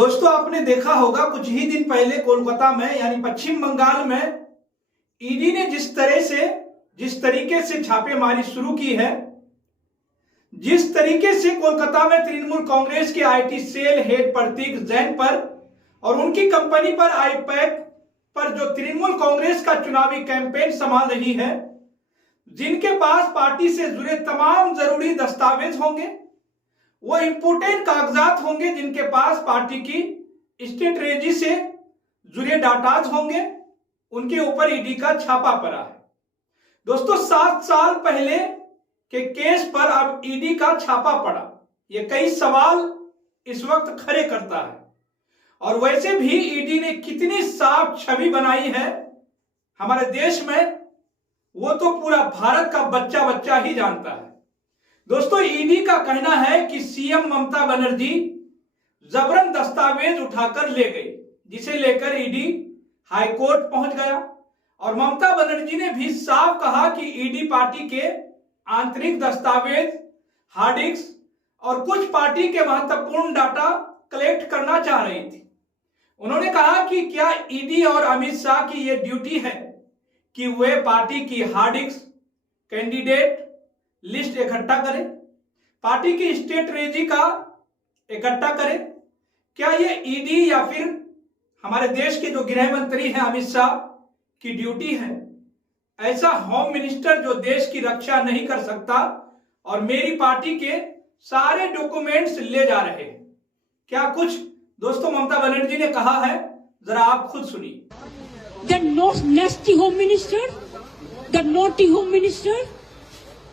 दोस्तों आपने देखा होगा कुछ ही दिन पहले कोलकाता में यानी पश्चिम बंगाल में ईडी ने जिस तरीके से छापेमारी शुरू की है, जिस तरीके से कोलकाता में तृणमूल कांग्रेस के आईटी सेल हेड प्रतीक जैन पर और उनकी कंपनी पर आईपैक पर जो तृणमूल कांग्रेस का चुनावी कैंपेन संभाल रही है, जिनके पास पार्टी से जुड़े तमाम जरूरी दस्तावेज होंगे, वो इंपोर्टेंट कागजात होंगे, जिनके पास पार्टी की स्ट्रेटेजी से जुड़े डाटाज होंगे, उनके ऊपर ईडी का छापा पड़ा है। दोस्तों 7 साल पहले के केस पर अब ईडी का छापा पड़ा, ये कई सवाल इस वक्त खड़े करता है। और वैसे भी ईडी ने कितनी साफ छवि बनाई है हमारे देश में, वो तो पूरा भारत का बच्चा बच्चा ही जानता है। दोस्तों ईडी का कहना है कि सीएम ममता बनर्जी जबरन दस्तावेज उठाकर ले गई, जिसे लेकर ईडी हाईकोर्ट पहुंच गया। और ममता बनर्जी ने भी साफ कहा कि ईडी पार्टी के आंतरिक दस्तावेज, हार्ड डिस्क और कुछ पार्टी के महत्वपूर्ण डाटा कलेक्ट करना चाह रही थी। उन्होंने कहा कि क्या ईडी और अमित शाह की यह ड्यूटी है कि वे पार्टी की हार्ड डिस्क, कैंडिडेट लिस्ट इकट्ठा करें, पार्टी की स्ट्रेटेजी का इकट्ठा करें? क्या ये ईडी या फिर हमारे देश के जो गृह मंत्री हैं अमित शाह की ड्यूटी है? ऐसा होम मिनिस्टर जो देश की रक्षा नहीं कर सकता और मेरी पार्टी के सारे डॉक्यूमेंट्स ले जा रहे हैं, क्या कुछ दोस्तों ममता बनर्जी ने कहा है? जरा आप खुद सुनिए। The nasty home minister, the naughty home minister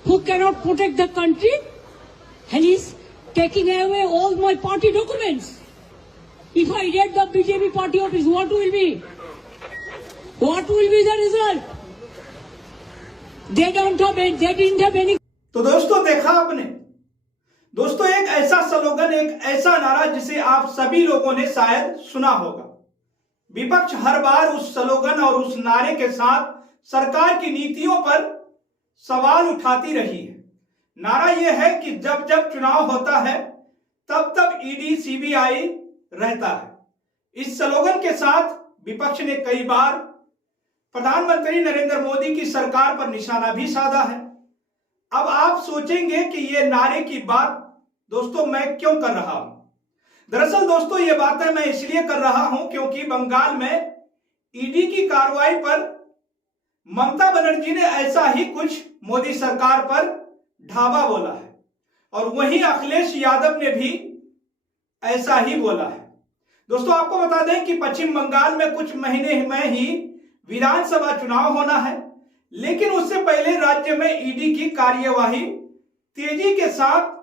who cannot protect the country, and he's taking away all my party documents. If I read the BJP party office, what will be the result? They didn't have any. तो दोस्तों देखा आपने, दोस्तों एक ऐसा slogan, एक ऐसा नारा जिसे आप सभी लोगों ने शायद सुना होगा। विपक्ष हर बार उस स्लोगन और उस नारे के साथ सरकार की नीतियों पर सवाल उठाती रही है। नारा यह है कि जब जब चुनाव होता है तब तब ईडी सीबीआई रहता है। इस स्लोगन के साथ विपक्ष ने कई बार प्रधानमंत्री नरेंद्र मोदी की सरकार पर निशाना भी साधा है। अब आप सोचेंगे कि यह नारे की बात दोस्तों मैं क्यों कर रहा हूं? दरअसल दोस्तों ये बातें मैं इसलिए कर रहा हूं क्योंकि बंगाल में ईडी की कार्रवाई पर ममता बनर्जी ने ऐसा ही कुछ मोदी सरकार पर ढाबा बोला है, और वहीं अखिलेश यादव ने भी ऐसा ही बोला है। दोस्तों आपको बता दें कि पश्चिम बंगाल में कुछ महीने में ही विधानसभा चुनाव होना है, लेकिन उससे पहले राज्य में ईडी की कार्यवाही तेजी के साथ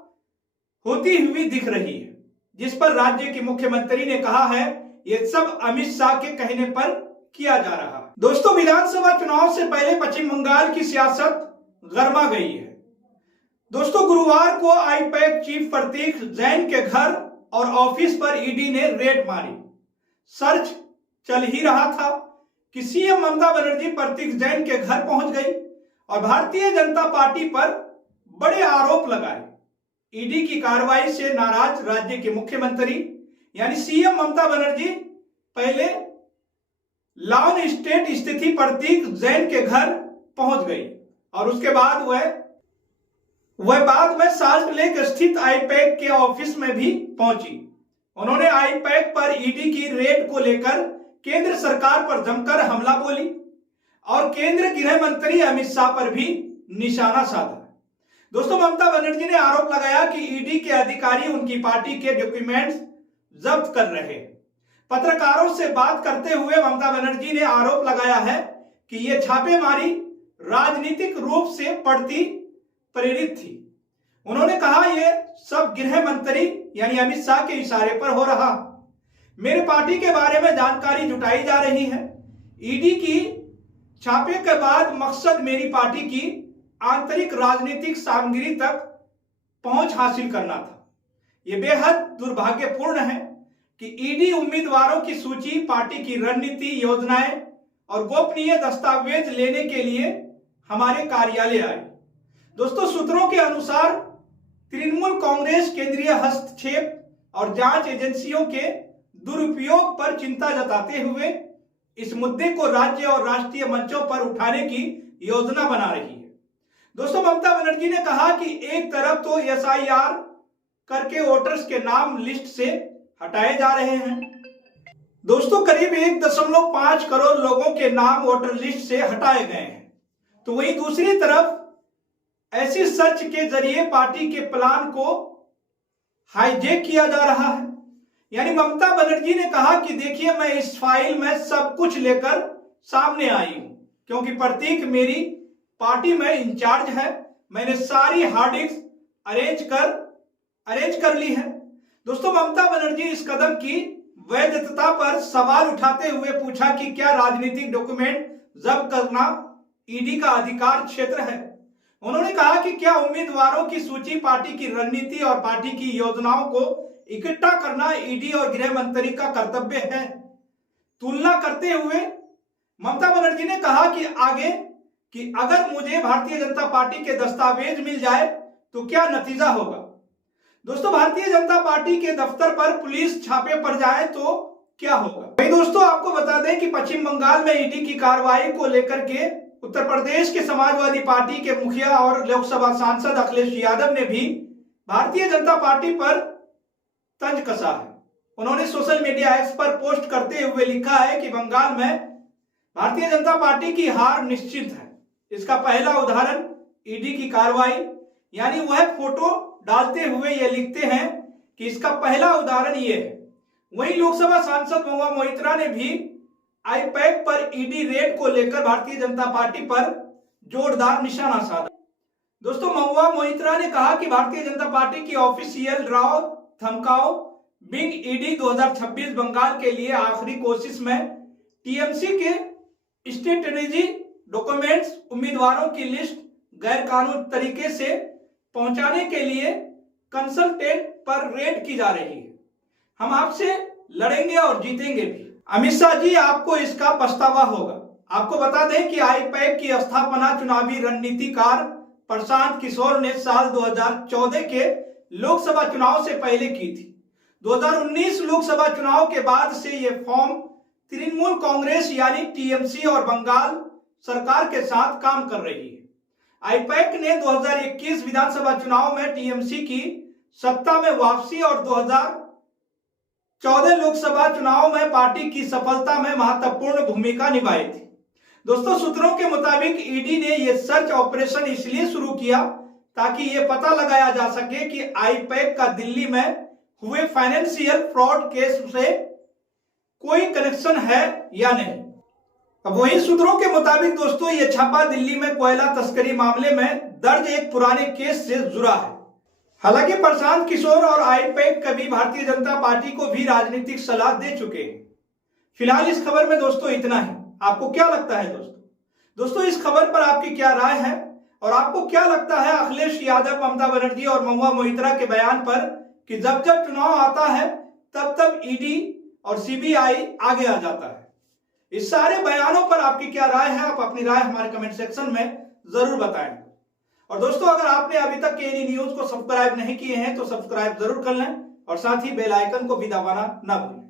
होती हुई दिख रही है, जिस पर राज्य के मुख्यमंत्री ने कहा है यह सब अमित शाह के कहने पर किया जा रहा है। दोस्तों विधानसभा चुनाव से पहले पश्चिम बंगाल की सियासत गर्मा गई है। दोस्तों गुरुवार को आईपैक चीफ प्रतीक जैन के घर और ऑफिस पर ईडी ने रेड मारी। सर्च चल ही रहा था कि सीएम ममता बनर्जी प्रतीक जैन के घर पहुंच गई और भारतीय जनता पार्टी पर बड़े आरोप लगाए। ईडी की कार्रवाई से नाराज राज्य के मुख्यमंत्री यानी सीएम ममता बनर्जी पहले लॉन स्टेट स्थिति प्रतीक जैन के घर पहुंच गई और उसके बाद वह बाद में साल्ट लेक स्थित आईपैक के ऑफिस में भी पहुंची। उन्होंने आईपैक पर ईडी की रेड को लेकर केंद्र सरकार पर जमकर हमला बोली और केंद्र गृह मंत्री अमित शाह पर भी निशाना साधा। दोस्तों ममता बनर्जी ने आरोप लगाया कि ईडी के अधिकारी उनकी पार्टी के डॉक्यूमेंट्स जब्त कर रहे हैं। पत्रकारों से बात करते हुए ममता बनर्जी ने आरोप लगाया है कि यह छापेमारी राजनीतिक रूप से प्रेरित थी। उन्होंने कहा यह सब गृह मंत्री यानी अमित शाह के इशारे पर हो रहा। मेरे पार्टी के बारे में जानकारी जुटाई जा रही है। ईडी की छापे के बाद मकसद मेरी पार्टी की आंतरिक राजनीतिक सामग्री तक पहुंच हासिल करना था। यह बेहद दुर्भाग्यपूर्ण है कि ईडी उम्मीदवारों की सूची, पार्टी की रणनीति, योजनाएं और गोपनीय दस्तावेज लेने के लिए हमारे कार्यालय आए। दोस्तों सूत्रों के अनुसार तृणमूल कांग्रेस केंद्रीय हस्तक्षेप और जांच एजेंसियों के दुरुपयोग पर चिंता जताते हुए इस मुद्दे को राज्य और राष्ट्रीय मंचों पर उठाने की योजना बना रही है। दोस्तों, ममता बनर्जी ने कहा कि एक तरफ तो SIR करके वोटर्स के नाम लिस्ट से हटाए जा रहे हैं। दोस्तों, करीब 1.5 करोड़ लोगों के नाम वोटर लिस्ट से हटाए गए हैं, तो वहीं दूसरी तरफ ऐसी सर्च के जरिए पार्टी के प्लान को हाईजैक किया जा रहा है। यानी ममता बनर्जी ने कहा कि देखिए, मैं इस फाइल में सब कुछ लेकर सामने आई हूं, क्योंकि प्रतीक मेरी पार्टी में इंचार्ज है। मैंने सारी हार्ड डिस्क अरेंज कर ली है। दोस्तों, ममता बनर्जी इस कदम की वैधता पर सवाल उठाते हुए पूछा कि क्या राजनीतिक डॉक्यूमेंट जब्त करना ईडी का अधिकार क्षेत्र है। उन्होंने कहा कि क्या उम्मीदवारों की सूची, पार्टी की रणनीति और पार्टी की योजनाओं को इकट्ठा करना ईडी और गृह मंत्री का कर्तव्य है। तुलना करते हुए ममता बनर्जी ने कहा कि आगे कि अगर मुझे भारतीय जनता पार्टी के दस्तावेज मिल जाए तो क्या नतीजा होगा। दोस्तों, भारतीय जनता पार्टी के दफ्तर पर पुलिस छापे पड़ जाए तो क्या होगा। भाई दोस्तों, आपको बता दें कि पश्चिम बंगाल में ईडी की कार्रवाई को लेकर के उत्तर प्रदेश के समाजवादी पार्टी के मुखिया और लोकसभा सांसद अखिलेश यादव ने भी भारतीय जनता पार्टी पर तंज कसा है। उन्होंने सोशल मीडिया एक्स पर पोस्ट करते हुए लिखा है कि बंगाल में भारतीय जनता पार्टी की हार निश्चित है। इसका पहला उदाहरण ईडी की कार्रवाई, यानी वह फोटो डालते हुए ये लिखते हैं कि इसका पहला उदाहरण ये है। वहीं लोकसभा सांसद महुआ मोइत्रा ने भी आईपैक पर ईडी रेड को लेकर भारतीय जनता पार्टी पर जोरदार निशाना साधा। दोस्तों, महुआ मोइत्रा ने कहा कि भारतीय जनता पार्टी की ऑफिशियल ड्रॉ थमकाओ बिग ईडी 2026 बंगाल के लिए आखिरी कोशिश में टीएमसी के स्ट्रेटेजी डॉक्यूमेंट्स, उम्मीदवारों की लिस्ट गैर कानूनी तरीके से पहुंचाने के लिए कंसल्टेंट पर रेड की जा रही है। हम आपसे लड़ेंगे और जीतेंगे भी। अमित शाह जी, आपको इसका पछतावा होगा। आपको बता दें कि आईपैक की स्थापना चुनावी रणनीतिकार प्रशांत किशोर ने साल 2014 के लोकसभा चुनाव से पहले की थी। 2019 लोकसभा चुनाव के बाद से यह फॉर्म तृणमूल कांग्रेस यानी टीएमसी और बंगाल सरकार के साथ काम कर रही है। आईपैक ने 2021 विधानसभा चुनाव में टीएमसी की सत्ता में वापसी और 2014 लोकसभा चुनाव में पार्टी की सफलता में महत्वपूर्ण भूमिका निभाई थी। दोस्तों, सूत्रों के मुताबिक ईडी ने यह सर्च ऑपरेशन इसलिए शुरू किया ताकि यह पता लगाया जा सके कि आईपैक का दिल्ली में हुए फाइनेंशियल फ्रॉड केस से कोई कनेक्शन है या नहीं। अब वही सूत्रों के मुताबिक दोस्तों, यह छापा दिल्ली में कोयला तस्करी मामले में दर्ज एक पुराने केस से जुड़ा है। हालांकि प्रशांत किशोर और आईपैक कभी भारतीय जनता पार्टी को भी राजनीतिक सलाह दे चुके हैं। फिलहाल इस खबर में दोस्तों इतना ही। आपको क्या लगता है दोस्तों इस खबर पर आपकी क्या राय है, और आपको क्या लगता है अखिलेश यादव, ममता बनर्जी और महुआ मोइत्रा के बयान पर कि जब जब चुनाव आता है तब तब ईडी और सीबीआई आगे आ जाता है। इस सारे बयानों पर आपकी क्या राय है? आप अपनी राय हमारे कमेंट सेक्शन में जरूर बताएं। और दोस्तों, अगर आपने अभी तक केएनई न्यूज को सब्सक्राइब नहीं किए हैं तो सब्सक्राइब जरूर कर लें और साथ ही बेल आइकन को भी दबाना ना भूलें।